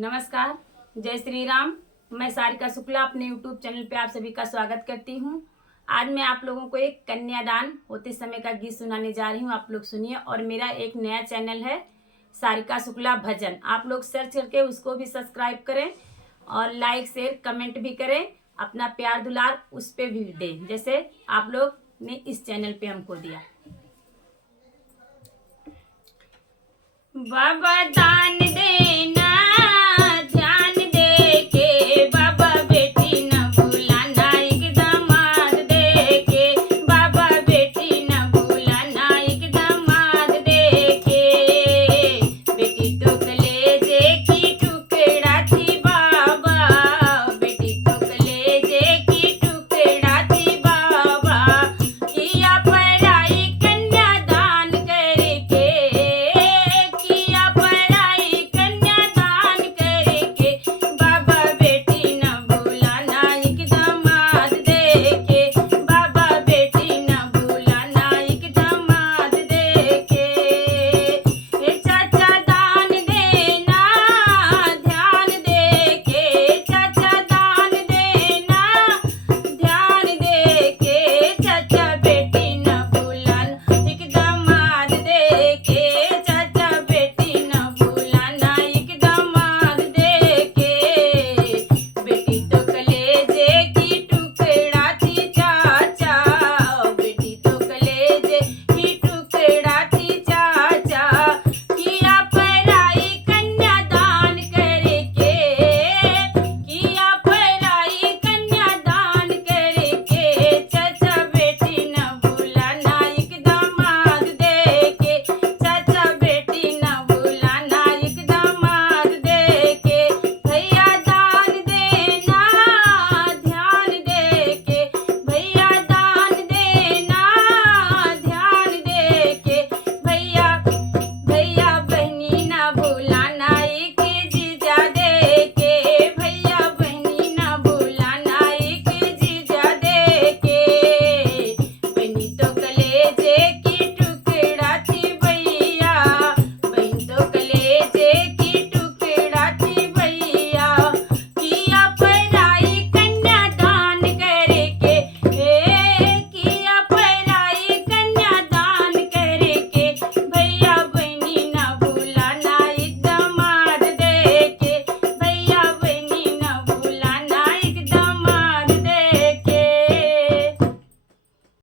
नमस्कार, जय श्री राम। मैं सारिका शुक्ला अपने यूट्यूब चैनल पे आप सभी का स्वागत करती हूँ। आज मैं आप लोगों को एक कन्यादान होते समय का गीत सुनाने जा रही हूँ। आप लोग सुनिए। और मेरा एक नया चैनल है सारिका शुक्ला भजन, आप लोग सर्च करके उसको भी सब्सक्राइब करें और लाइक शेयर कमेंट भी करें। अपना प्यार दुलार उस पर भी दें, जैसे आप लोग ने इस चैनल पे हमको दिया। बाबा दान देने